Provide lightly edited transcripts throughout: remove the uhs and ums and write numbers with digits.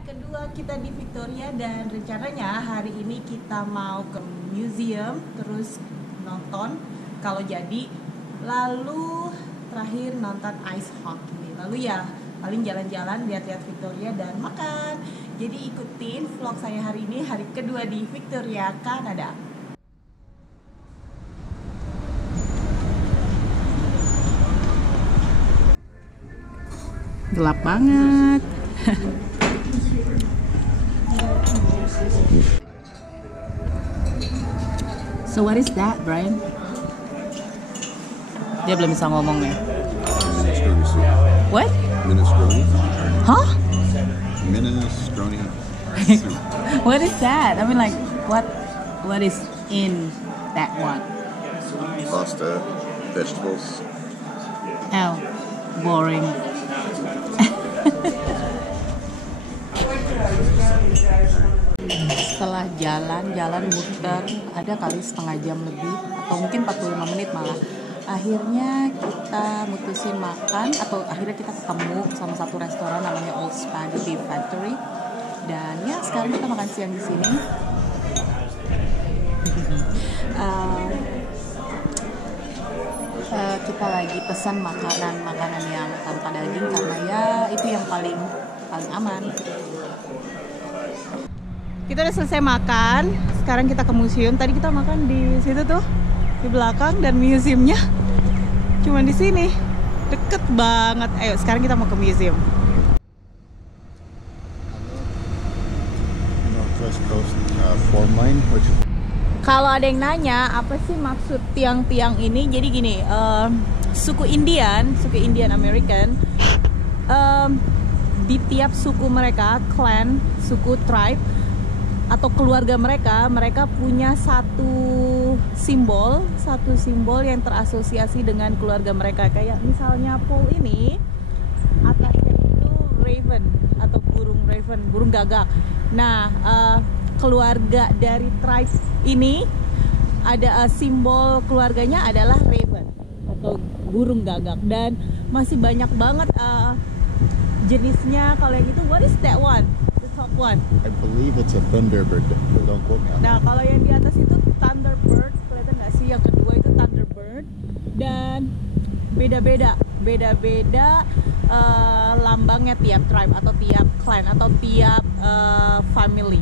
hari kedua kita di Victoria dan rencananya hari ini kita mau ke museum terus nonton kalau jadi, lalu terakhir nonton ice hockey, lalu ya paling jalan-jalan lihat-lihat Victoria dan makan. Jadi ikutin vlog saya hari ini, hari kedua di Victoria, Kanada. Gelap banget. So what is that, Brian? Dia belum bisa ngomong nih. Minestrone soup. What? Minestrone. Huh? Minestrone soup. What is that? I mean, like, what is in that one? Pasta, vegetables. Oh, boring. Setelah jalan muter ada kali setengah jam lebih atau mungkin 45 menit malah, akhirnya kita mutusin makan, atau akhirnya kita ketemu sama satu restoran namanya Old Spaghetti Factory, dan ya sekarang kita makan siang di sini. Kita lagi pesan makanan yang tanpa daging karena ya itu yang paling aman. Kita udah selesai makan, sekarang kita ke museum. Tadi kita makan di situ tuh, di belakang, dan museumnya cuma di sini, deket banget. Ayo sekarang kita mau ke museum. Northwest Coast Form Line, which is Kalau ada yang nanya apa sih maksud tiang-tiang ini, jadi gini, suku Indian American, di tiap suku mereka, clan, suku, tribe, atau keluarga mereka punya satu simbol yang terasosiasi dengan keluarga mereka. Kayak misalnya Paul ini atasnya itu raven atau burung gagak. Nah, keluarga dari tribe ini ada simbol keluarganya adalah raven atau burung gagak, dan masih banyak banget jenisnya. Kalau yang itu, what is that one? The top one? I believe it's a thunderbird. Don't quote me on Nah, that. kalau yang di atas itu thunderbird, kelihatan nggak sih? Yang kedua itu thunderbird, dan beda-beda lambangnya tiap tribe atau tiap clan atau tiap family.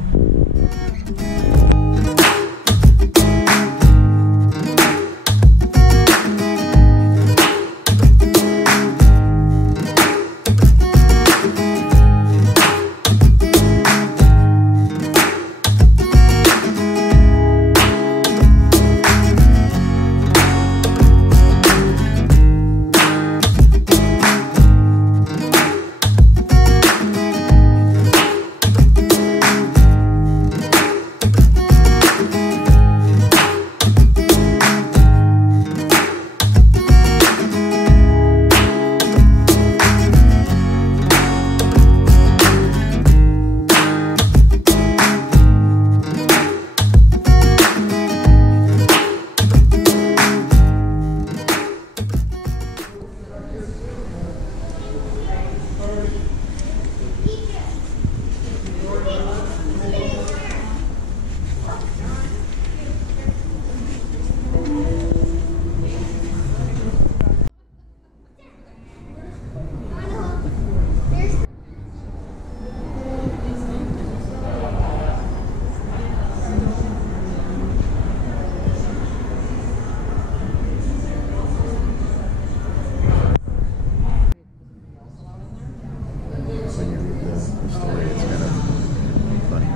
When you read the story, it's kind of funny.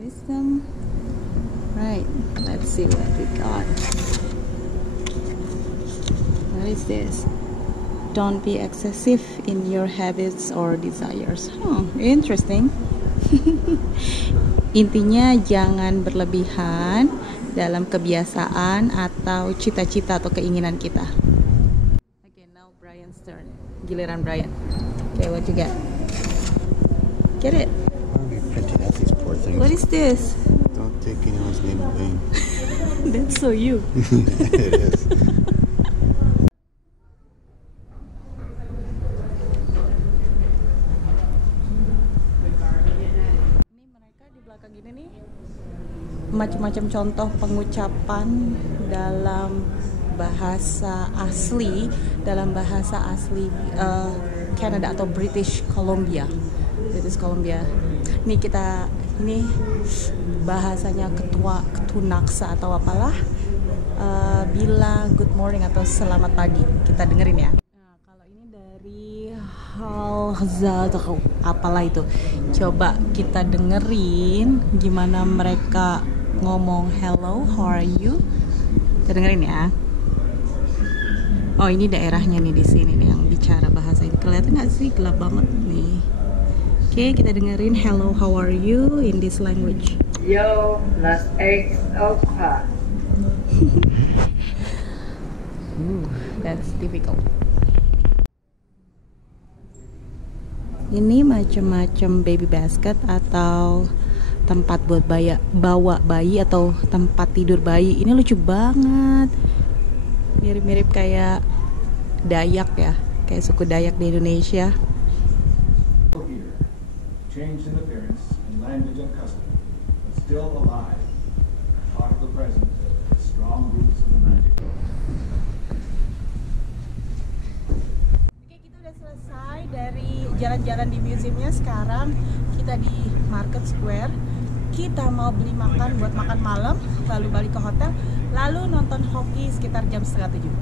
Wisdom. Right, let's see what we got. What is this? Don't be excessive in your habits or desires. Interesting. Intinya jangan berlebihan dalam kebiasaan atau cita-cita atau keinginan kita. Okay, now Brian's turn. Giliran Brian. Okay, what you got? Get it. Poor things. What is this? Don't take anyone's name in vain. That's so you. It is. macam-macam contoh pengucapan dalam bahasa asli Canada atau British Columbia. Ini bahasanya ketunaksa atau apalah, bilang good morning atau selamat pagi. Kita dengerin ya. Nah, kalau ini dari Halza atau apalah itu, coba kita dengerin gimana mereka ngomong hello, how are you. Kita dengerin ya. Oh, ini daerahnya nih di sini nih yang bicara bahasa ini. Kelihatan nggak sih? Gelap banget nih. Oke, kita dengerin hello, how are you in this language. Yo, las eggs opa. That's difficult. Ini macam-macam baby basket atau tempat buat bawa bayi atau tempat tidur bayi. Ini lucu banget. Mirip-mirip kayak Dayak ya, kayak suku Dayak di Indonesia. Changed in appearance and language and custom, but still alive, part of the present, strong roots of the magic. Oke, kita udah selesai dari jalan-jalan di museumnya. Sekarang kita di Market Square. Kita mau beli makan buat makan malam, lalu balik ke hotel, lalu nonton hoki sekitar jam 6:30.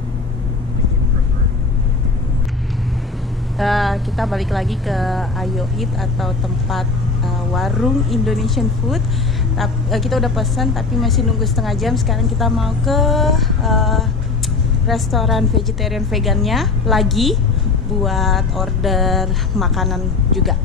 Kita balik lagi ke Ayo Eat atau tempat warung Indonesian food. Kita udah pesan tapi masih nunggu setengah jam. Sekarang kita mau ke restoran vegetarian vegannya lagi buat order makanan juga.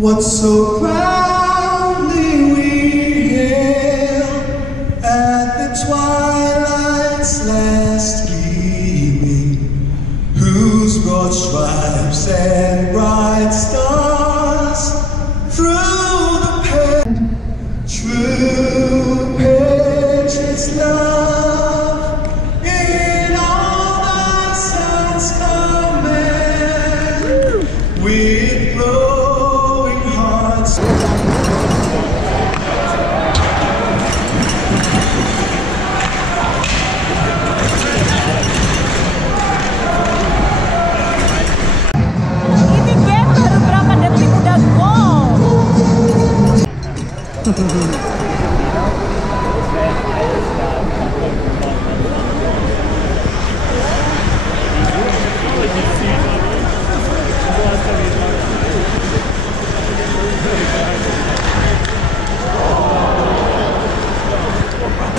What so proudly we hailed at the twilight's last gleaming, whose broad stripes and bright stars through the true patriot's love in all thy sons command, with glowing hearts. Ini game baru berapa detik udah gol.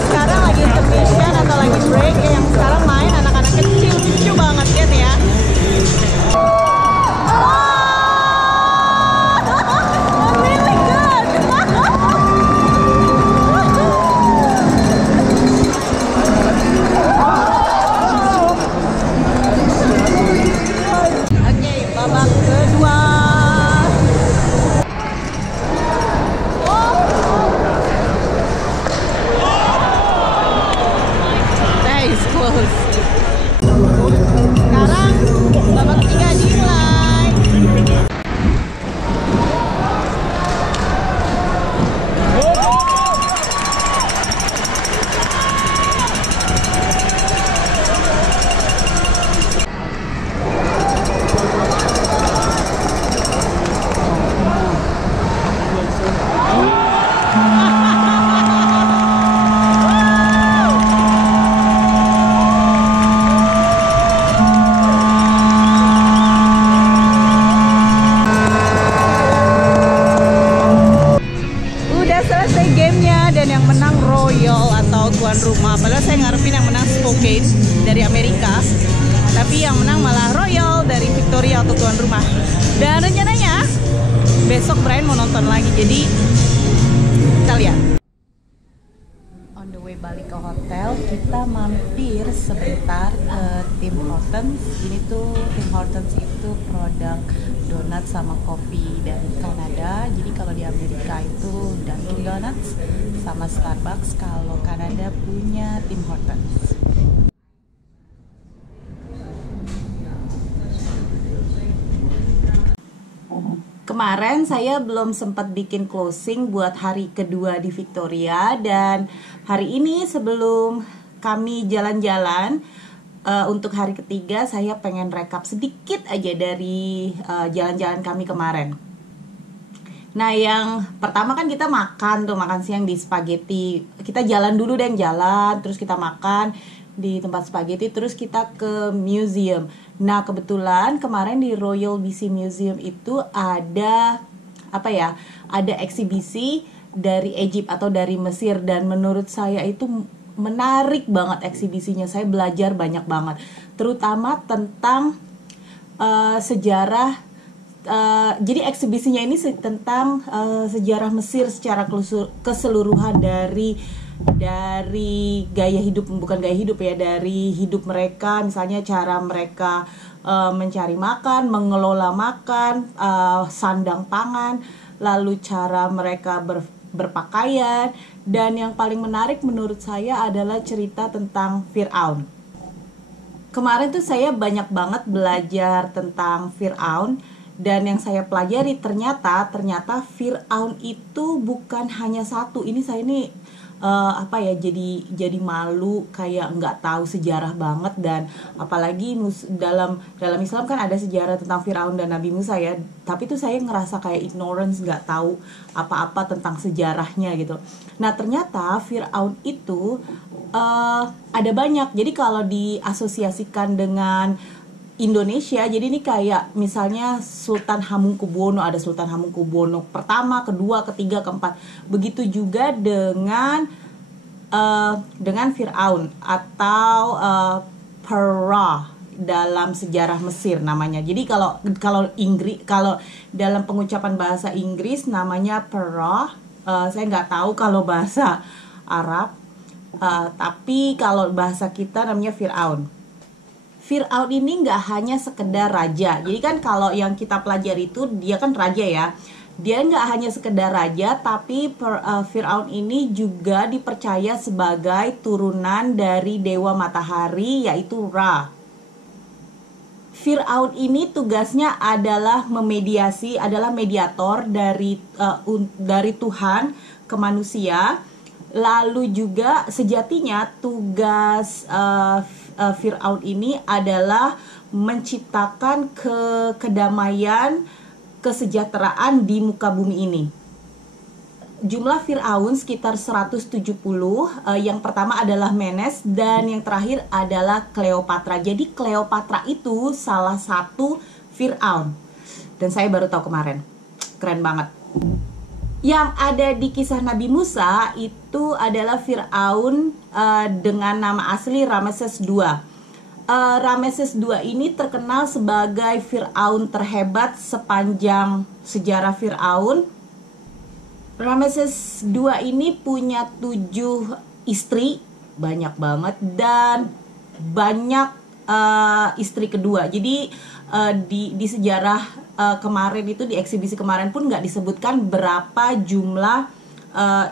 Sekarang lagi intermission atau lagi break, yang sekarang main anak-anak kecil, lucu banget kan ya. Really good. close. Sekarang babak ketiga dimulai. Tuan rumah, padahal saya ngarepin yang menang Spokane dari Amerika, tapi yang menang malah Royal dari Victoria atau tuan rumah. Dan rencananya besok Brian mau nonton lagi, jadi kita lihat. On the way balik ke hotel, kita mampir sebentar ke Tim Hortons. Ini tuh Tim Hortons itu produk donat sama kopi dari Kanada. Jadi kalau di Amerika itu Dunkin Donuts sama Starbucks, kalau Kanada punya Tim Hortons. Kemarin saya belum sempat bikin closing buat hari kedua di Victoria, dan hari ini sebelum kami jalan-jalan untuk hari ketiga, saya pengen rekap sedikit aja dari jalan-jalan kami kemarin. Nah, yang pertama kan kita makan siang di spaghetti. Kita jalan dulu deh, terus kita makan di tempat spaghetti, terus kita ke museum. Nah, kebetulan kemarin di Royal BC Museum itu ada ada eksibisi dari Egypt atau dari Mesir, dan menurut saya itu menarik banget eksibisinya. Saya belajar banyak banget, terutama tentang sejarah. Jadi eksibisinya ini tentang sejarah Mesir secara keseluruhan, dari gaya hidup, bukan gaya hidup ya, dari hidup mereka, misalnya cara mereka mencari makan, mengelola makan, sandang pangan, lalu cara mereka berpakaian, dan yang paling menarik menurut saya adalah cerita tentang Firaun. Kemarin tuh saya banyak banget belajar tentang Firaun, dan yang saya pelajari ternyata Firaun itu bukan hanya satu. Ini saya jadi malu, kayak nggak tahu sejarah banget. Dan apalagi dalam Islam kan ada sejarah tentang Firaun dan Nabi Musa ya, tapi itu saya ngerasa kayak ignorance, nggak tahu apa-apa tentang sejarahnya gitu. Nah, ternyata Firaun itu ada banyak. Jadi kalau diasosiasikan dengan Indonesia, jadi ini kayak misalnya Sultan Hamengkubuwono, ada Sultan Hamengkubuwono pertama, kedua, ketiga, keempat. Begitu juga dengan Firaun atau Pharaoh dalam sejarah Mesir namanya. Jadi kalau dalam pengucapan bahasa Inggris namanya Pharaoh, saya nggak tahu kalau bahasa Arab, tapi kalau bahasa kita namanya Firaun. Firaun ini nggak hanya sekedar raja. Jadi kan kalau yang kita pelajari itu dia kan raja ya. Dia nggak hanya sekedar raja, tapi Firaun ini juga dipercaya sebagai turunan dari dewa matahari, yaitu Ra. Firaun ini tugasnya adalah memediasi, adalah mediator dari Tuhan ke manusia. Lalu juga sejatinya tugas Firaun ini adalah menciptakan kedamaian, kesejahteraan di muka bumi ini. Jumlah Firaun sekitar 170. Yang pertama adalah Menes, dan yang terakhir adalah Cleopatra. Jadi Cleopatra itu salah satu Firaun, dan saya baru tahu kemarin. Keren banget. Yang ada di kisah Nabi Musa itu adalah Firaun dengan nama asli Rameses II. Rameses II ini terkenal sebagai Firaun terhebat sepanjang sejarah Firaun. Rameses II ini punya 7 istri, banyak banget, dan banyak istri kedua. Jadi di sejarah kemarin itu, di eksibisi kemarin pun nggak disebutkan berapa jumlah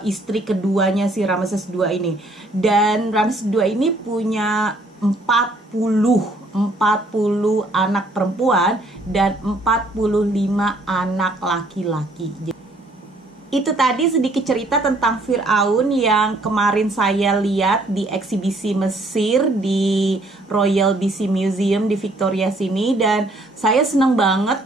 istri keduanya si Rameses II ini. Dan Rameses II ini punya 40 anak perempuan dan 45 anak laki-laki. Itu tadi sedikit cerita tentang Firaun yang kemarin saya lihat di eksibisi Mesir di Royal BC Museum di Victoria sini, dan saya seneng banget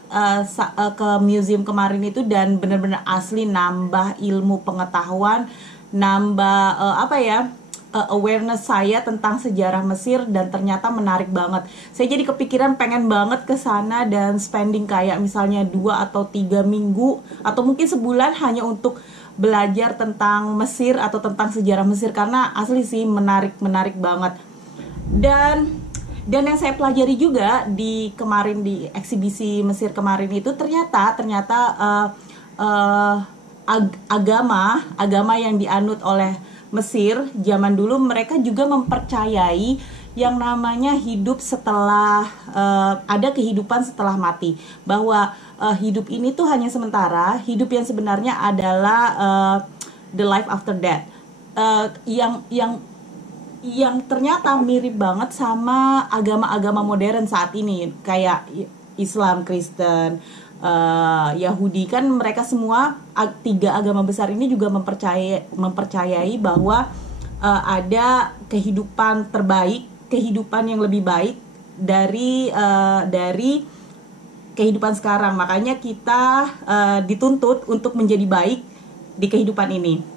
ke museum kemarin itu, dan bener-bener asli nambah ilmu pengetahuan, nambah awareness saya tentang sejarah Mesir, dan ternyata menarik banget. Saya jadi kepikiran pengen banget ke sana dan spending kayak misalnya 2 atau 3 minggu atau mungkin sebulan hanya untuk belajar tentang Mesir atau tentang sejarah Mesir, karena asli sih menarik banget. Dan yang saya pelajari juga di eksibisi Mesir kemarin itu ternyata agama yang dianut oleh Mesir zaman dulu, mereka juga mempercayai yang namanya hidup setelah ada kehidupan setelah mati, bahwa hidup ini tuh hanya sementara. Hidup yang sebenarnya adalah the life after death, yang ternyata mirip banget sama agama-agama modern saat ini, kayak Islam, Kristen, Yahudi. Kan mereka semua 3 agama besar ini juga mempercayai bahwa ada kehidupan terbaik, kehidupan yang lebih baik dari kehidupan sekarang. Makanya kita dituntut untuk menjadi baik di kehidupan ini.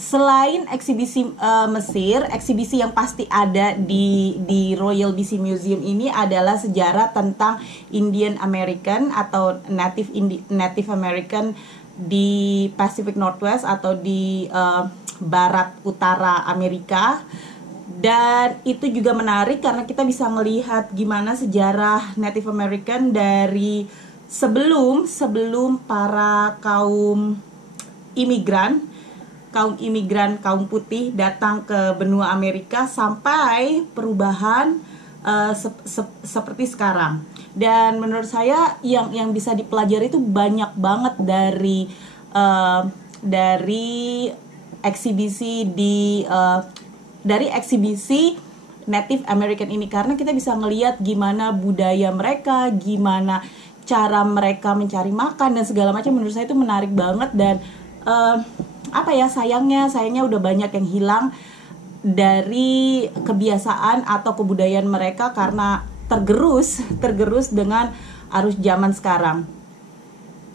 Selain eksibisi Mesir, eksibisi yang pasti ada di Royal BC Museum ini adalah sejarah tentang Indian American atau Native American di Pacific Northwest atau di barat utara Amerika. Dan itu juga menarik karena kita bisa melihat gimana sejarah Native American dari sebelum para kaum imigran, kaum putih datang ke benua Amerika sampai perubahan seperti sekarang. Dan menurut saya yang bisa dipelajari itu banyak banget dari eksibisi dari eksibisi Native American ini, karena kita bisa ngelihat gimana budaya mereka, gimana cara mereka mencari makan dan segala macam. Menurut saya itu menarik banget. Dan sayangnya udah banyak yang hilang dari kebiasaan atau kebudayaan mereka karena tergerus dengan arus zaman sekarang.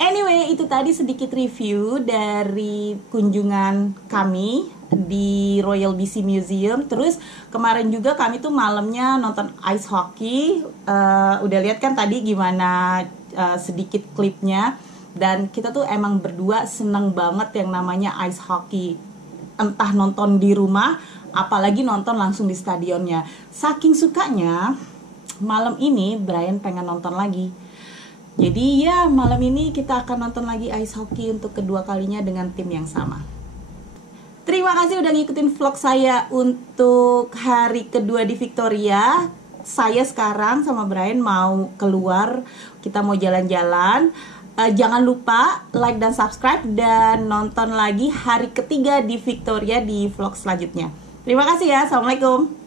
Anyway, itu tadi sedikit review dari kunjungan kami di Royal BC Museum. Terus kemarin juga kami tuh malamnya nonton ice hockey. Udah lihat kan tadi gimana sedikit klipnya. Dan kita tuh emang berdua seneng banget yang namanya ice hockey. Entah nonton di rumah, apalagi nonton langsung di stadionnya. Saking sukanya, malam ini Brian pengen nonton lagi. Jadi ya, malam ini kita akan nonton lagi ice hockey untuk kedua kalinya dengan tim yang sama. Terima kasih udah ngikutin vlog saya untuk hari kedua di Victoria. Saya sekarang sama Brian mau keluar, kita mau jalan-jalan. Jangan lupa like dan subscribe dan nonton lagi hari ketiga di Victoria di vlog selanjutnya. Terima kasih ya, assalamualaikum.